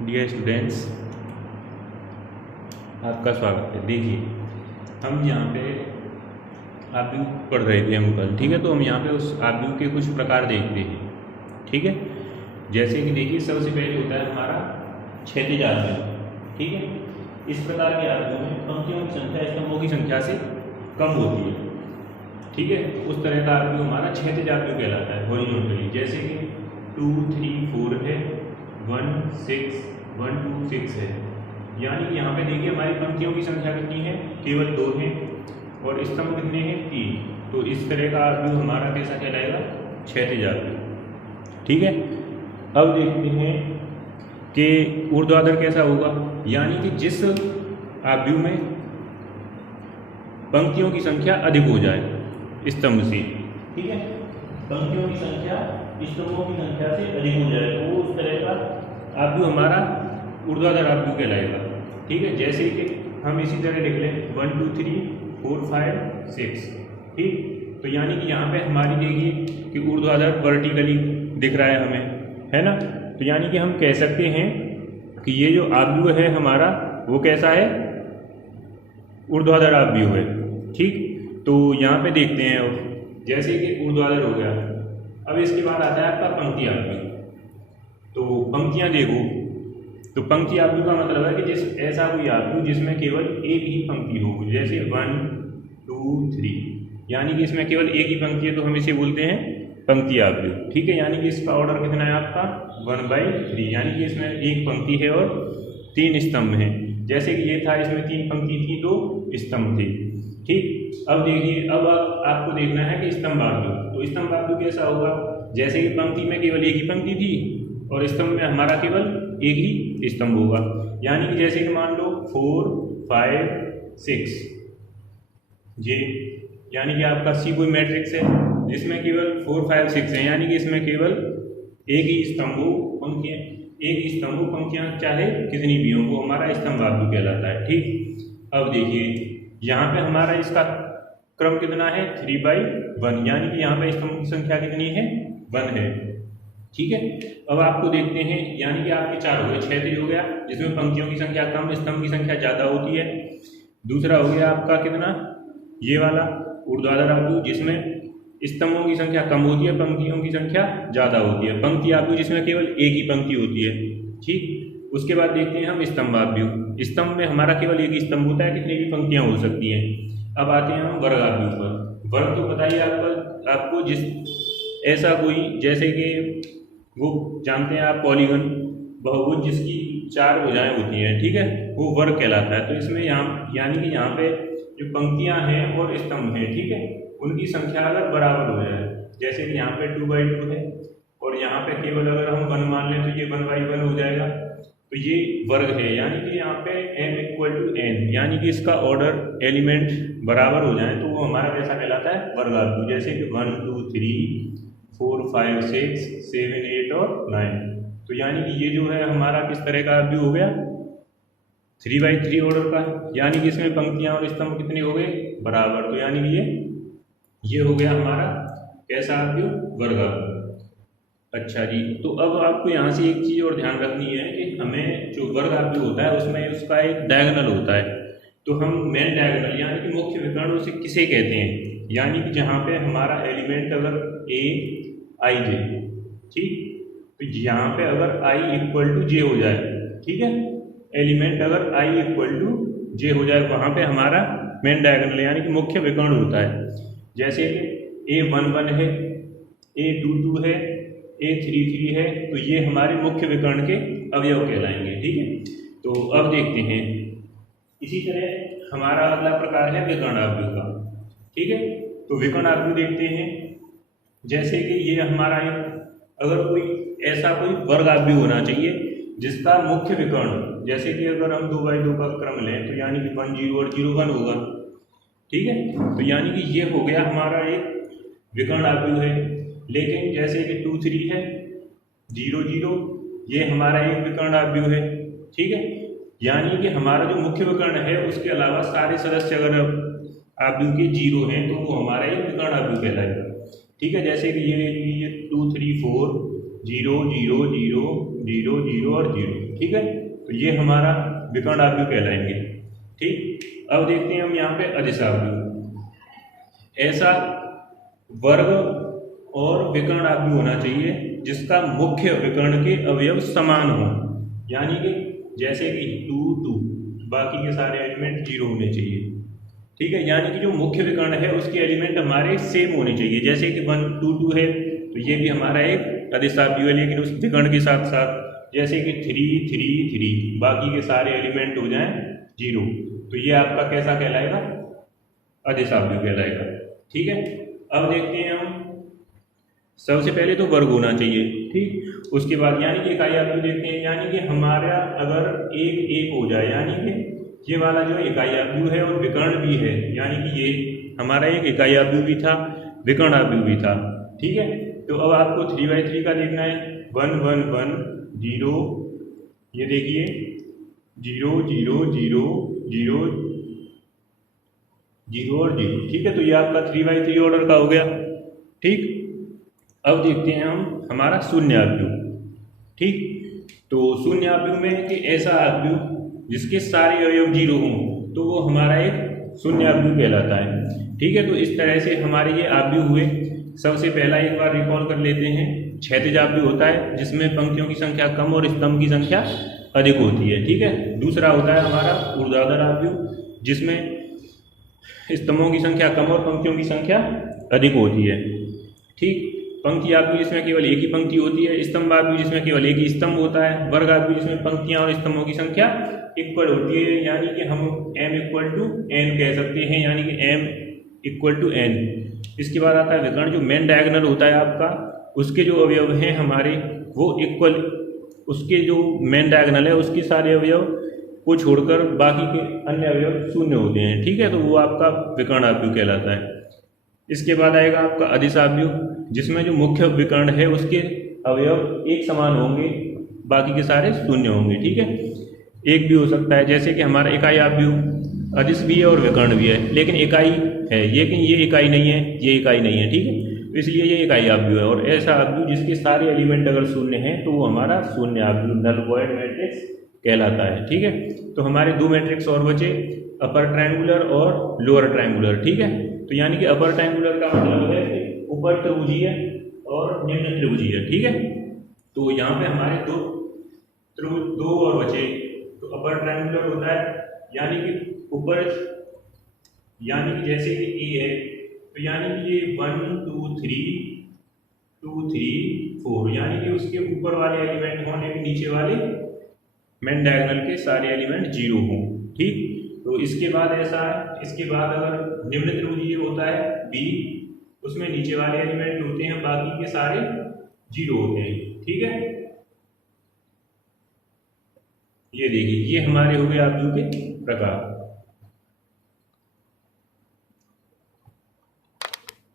Dear students, आपका स्वागत है। देखिए, हम यहाँ पे आव्यूह पढ़ रहे थे हम कल, ठीक है। तो हम यहाँ पे उस आव्यूह के कुछ प्रकार देखते हैं, ठीक है। जैसे कि देखिए, सबसे पहले होता है हमारा क्षैतिज आव्यूह, ठीक है। इस प्रकार के आव्यूह में पंक्तियों की संख्या स्तंभों की संख्या से कम होती है, ठीक है। उस तरह का आव्यूह हमारा क्षैतिज आव्यूह कहलाता है, हॉरिजॉन्टली। जैसे कि 2 3 4 है, 1 6 1 2 6 है। यानी कि यहाँ पे देखिए हमारी पंक्तियों की संख्या कितनी है, केवल 2 है, और स्तंभ कितने हैं, 3। तो इस तरह का आव्यूह हमारा कैसा कहलाएगा, क्षैतिज आव्यूह, ठीक है। अब देखते हैं कि ऊर्ध्वाधर कैसा होगा। यानी कि जिस आव्यूह में पंक्तियों की संख्या अधिक हो जाए स्तंभ से, ठीक है, पंक्तियों की संख्या स्तंभों की संख्या से अधिक हो जाए, तो वो उस तरह का आव्यूह हमारा ऊर्ध्वाधर आव्यूह कहलाएगा, ठीक है। जैसे कि हम इसी तरह लिख लें 1 2 3 4 5 6, ठीक। तो यानी कि यहाँ पे हमारी देखिए कि ऊर्ध्वाधर वर्टिकली दिख रहा है हमें, है ना। तो यानी कि हम कह सकते हैं कि ये जो आव्यूह है हमारा वो कैसा है, ऊर्ध्वाधर आव्यूह है, ठीक। तो यहाँ पे देखते हैं, अब जैसे कि ऊर्ध्वाधर हो गया। अब इसके बाद आता है आपका पंक्ति आव्यूह। तो पंक्तियाँ देखो, तो पंक्ति आव्यूह का मतलब है कि ऐसा कोई आव्यूह जिसमें केवल एक ही पंक्ति हो, जैसे 1 2 3, यानी कि इसमें केवल एक ही पंक्ति है, तो हम इसे बोलते हैं पंक्ति आव्यूह, ठीक है। यानी कि इसका ऑर्डर कितना है आपका 1/3, यानी कि इसमें एक पंक्ति है और 3 स्तंभ हैं। जैसे कि ये था, इसमें 3 पंक्ति थी, 2 स्तंभ थे, ठीक। अब देखिए, अब आपको देखना है कि स्तंभ आव्यूह। तो स्तंभ आव्यूह कैसा होगा, जैसे कि पंक्ति में केवल एक ही पंक्ति थी और स्तंभ में हमारा केवल एक ही स्तंभ होगा। यानी कि जैसे कि मान लो 4 5 6, ये यानी कि आपका सी कोई मैट्रिक्स है जिसमें केवल 4 5 6 है, यानी कि इसमें केवल एक ही स्तंभ हो, पंक्तियाँ एक ही स्तंभ हो, पंक्तियाँ चाहे कितनी भी हो, वो हमारा स्तंभ आव्यूह कहलाता है, ठीक। अब देखिए, यहाँ पे हमारा इसका क्रम कितना है, 3/1, यानी कि यहाँ पे स्तंभ की संख्या कितनी है, 1 है, ठीक है। अब आपको देखते हैं, यानी कि आपके 4 हो गए। क्षैतिज हो गया जिसमें पंक्तियों की संख्या कम, स्तंभ की संख्या ज़्यादा होती है। दूसरा हो गया आपका कितना, ये वाला ऊर्ध्वाधर आव्यूह जिसमें स्तंभों की संख्या कम होती है, पंक्तियों की संख्या ज़्यादा होती है। पंक्ति आव्यूह जिसमें केवल एक ही पंक्ति होती है, ठीक। उसके बाद देखते हैं हम स्तंभ आव्यूह। स्तंभ में हमारा केवल एक ही स्तंभ होता है, कितनी भी पंक्तियाँ हो सकती हैं। अब आते हैं हम वर्ग आव्यूह पर। वर्ग तो बताइए आपको जिस ऐसा कोई, जैसे कि वो जानते हैं आप पॉलीगन, बहुभुज जिसकी 4 भुजाएं होती हैं, ठीक है, वो वर्ग कहलाता है। तो इसमें यहाँ यानी कि यहाँ पे जो पंक्तियाँ हैं और स्तंभ हैं, ठीक है, उनकी संख्या अगर बराबर हो जाए, जैसे कि यहाँ पे 2/2 है और यहाँ पे केवल अगर हम 1 मान लें तो ये 1/1 हो जाएगा, तो ये वर्ग है। यानी कि यहाँ पे m = n, यानी कि इसका ऑर्डर एलिमेंट बराबर हो जाए तो वो हमारा कैसा कहलाता है, वर्ग आव्यूह। जैसे कि 1 2 3 4 5 6 7 8 और 9। तो यानी कि ये जो है हमारा किस तरह का आव्यूह हो गया, 3/3 ऑर्डर का, यानी कि इसमें पंक्तियाँ और स्तंभ कितने हो गए, बराबर। तो यानी कि ये हो गया हमारा कैसा आव्यूह, वर्ग आव्यूह। अच्छा जी, तो अब आपको यहाँ से एक चीज़ और ध्यान रखनी है कि हमें जो वर्ग आव्यूह होता है उसमें उसका एक डायगोनल होता है। तो हम मेन डायगोनल यानी कि मुख्य विकर्ण उसे किसे कहते हैं, यानी कि जहाँ पे हमारा एलिमेंट अगर a i j, ठीक, तो यहाँ पे अगर i = j हो जाए, ठीक है, एलिमेंट अगर i = j हो जाए, वहाँ पे हमारा मेन डायगोनल यानी कि मुख्य विकर्ण होता है। जैसे कि a11 है, a22 है, a33 है, तो ये हमारे मुख्य विकर्ण के अवयव कहलाएंगे, ठीक है। तो अब देखते हैं, इसी तरह हमारा अगला प्रकार है विकर्ण आव्यूह का, ठीक है। तो विकर्ण आव्यूह देखते हैं, जैसे कि ये हमारा अगर कोई ऐसा कोई वर्ग आव्यूह होना चाहिए जिसका मुख्य विकर्ण, जैसे कि अगर हम 2/2 का क्रम लें तो यानी कि 1 0 और 0 1 होगा, ठीक है। तो यानी कि ये हो गया हमारा एक विकर्ण आव्यूह है। लेकिन जैसे कि 2 3 है, 0 0, ये हमारा एक विकर्ण आव्यूह है, ठीक है। यानी कि हमारा जो मुख्य विकर्ण है उसके अलावा सारे सदस्य अगर आव्यूह के 0 हैं तो वो हमारा एक विकर्ण आव्यूह कहलाएगा, ठीक है। जैसे कि ये 2 3 4 zero zero zero zero zero और जीरो। ठीक है, तो ये हमारा विकर्ण आव्यूह कहलाएंगे। ठीक, अब देखते हैं हम यहाँ पे अदिश आव्यूह। ऐसा वर्ग और विकर्ण आव्यूह होना चाहिए जिसका मुख्य विकर्ण के अवयव समान हो, यानी कि जैसे कि 2 2, बाकी के सारे एलिमेंट 0 होने चाहिए। ठीक है, यानी कि जो मुख्य विकर्ण है उसके एलिमेंट हमारे सेम होने चाहिए। जैसे कि 1 2 2 है तो ये भी हमारा एक अदिश आव्यूह है, लेकिन उस विकर्ण के साथ साथ जैसे कि 3 3 3, बाकी के सारे एलिमेंट हो जाएं 0, तो ये आपका कैसा कहलाएगा? अदिश आव्यूह कहलाएगा। ठीक है, अब देखते हैं हम, सबसे पहले तो वर्ग होना चाहिए। ठीक, उसके बाद यानी कि इकाई आव्यूह देखते हैं, यानी कि हमारा अगर 1 1 हो जाए, यानी कि ये वाला जो इकाई आव्यूह है और विकर्ण भी है, यानी कि ये हमारा एक इकाई आव्यूह भी था, विकर्ण आव्यूह भी था। ठीक है, तो अब आपको 3/3 का देखना है, 1 1 1 0, ये देखिए 0 0 0 0 0 और 0। ठीक है, तो ये आपका 3/3 ऑर्डर का हो गया। ठीक, अब देखते हैं हम हमारा शून्य आव्यूह। ठीक, तो शून्य आव्यूह में कि ऐसा आव्यूह जिसके सारे अवयव 0 हों तो वो हमारा एक शून्य आव्यूह कहलाता है। ठीक है, तो इस तरह से हमारे ये आव्यूह हुए। सबसे पहला एक बार रिकॉल कर लेते हैं, क्षैतिज आव्यूह होता है जिसमें पंक्तियों की संख्या कम और स्तंभ की संख्या अधिक होती है। ठीक है, दूसरा होता है हमारा ऊर्ध्वाधर आव्यूह जिसमें स्तंभों की संख्या कम और पंक्तियों की संख्या अधिक होती है। ठीक, पंक्ति आव्यूह जिसमें केवल एक ही पंक्ति होती है, स्तंभ आव्यूह जिसमें केवल एक ही स्तंभ होता है, वर्ग आव्यूह जिसमें पंक्तियां और स्तंभों की संख्या इक्वल होती है, यानी कि हम m = n कह सकते हैं, यानी कि m = n। इसके बाद आता है विकर्ण, जो मेन डायगोनल होता है आपका, उसके जो अवयव हैं हमारे वो इक्वल, उसके जो मेन डायगोनल है उसके सारे अवयव को छोड़कर बाकी के अन्य अवयव शून्य होते हैं। ठीक है, तो वो आपका विकर्ण आव्यूह कहलाता है। इसके बाद आएगा आपका अदिश आव्यूह जिसमें जो मुख्य विकर्ण है उसके अवयव एक समान होंगे, बाकी के सारे शून्य होंगे। ठीक है, एक भी हो सकता है, जैसे कि हमारा इकाई आव्यूह अदिश भी है और विकर्ण भी है, लेकिन इकाई है, लेकिन ये इकाई नहीं है, ये इकाई नहीं है। ठीक है, तो इसलिए ये इकाई आव्यूह है। और ऐसा आव्यूह जिसके सारे एलिमेंट अगर शून्य हैं तो वो हमारा शून्य आव्यूह, नल वॉइड मैट्रिक्स कहलाता है। ठीक है, तो हमारे 2 मैट्रिक्स और बचे, अपर ट्रायंगुलर और लोअर ट्रायंगुलर। ठीक है, तो यानी कि अपर ट्रायंगुलर का मतलब है कि ऊपर त्रिभुजीय और निम्न त्रिभुजीय। ठीक है, तो यहाँ पे हमारे दो और बचे। तो अपर ट्रायंगुलर होता है यानी कि ऊपर, यानी कि जैसे कि ए है तो यानी कि ये 1 2 3 2 3 4, यानी कि उसके ऊपर वाले एलिमेंट हों लेकिन नीचे वाले मेन डायगोनल के सारे एलिमेंट 0 हों। ठीक, तो इसके बाद ऐसा है, इसके बाद अगर निम्न त्रिभुजीय होता है बी, उसमें नीचे वाले एलिमेंट होते हैं, बाकी के सारे 0 होते हैं। ठीक है, ये देखिए ये हमारे हो गए आव्यूह के प्रकार।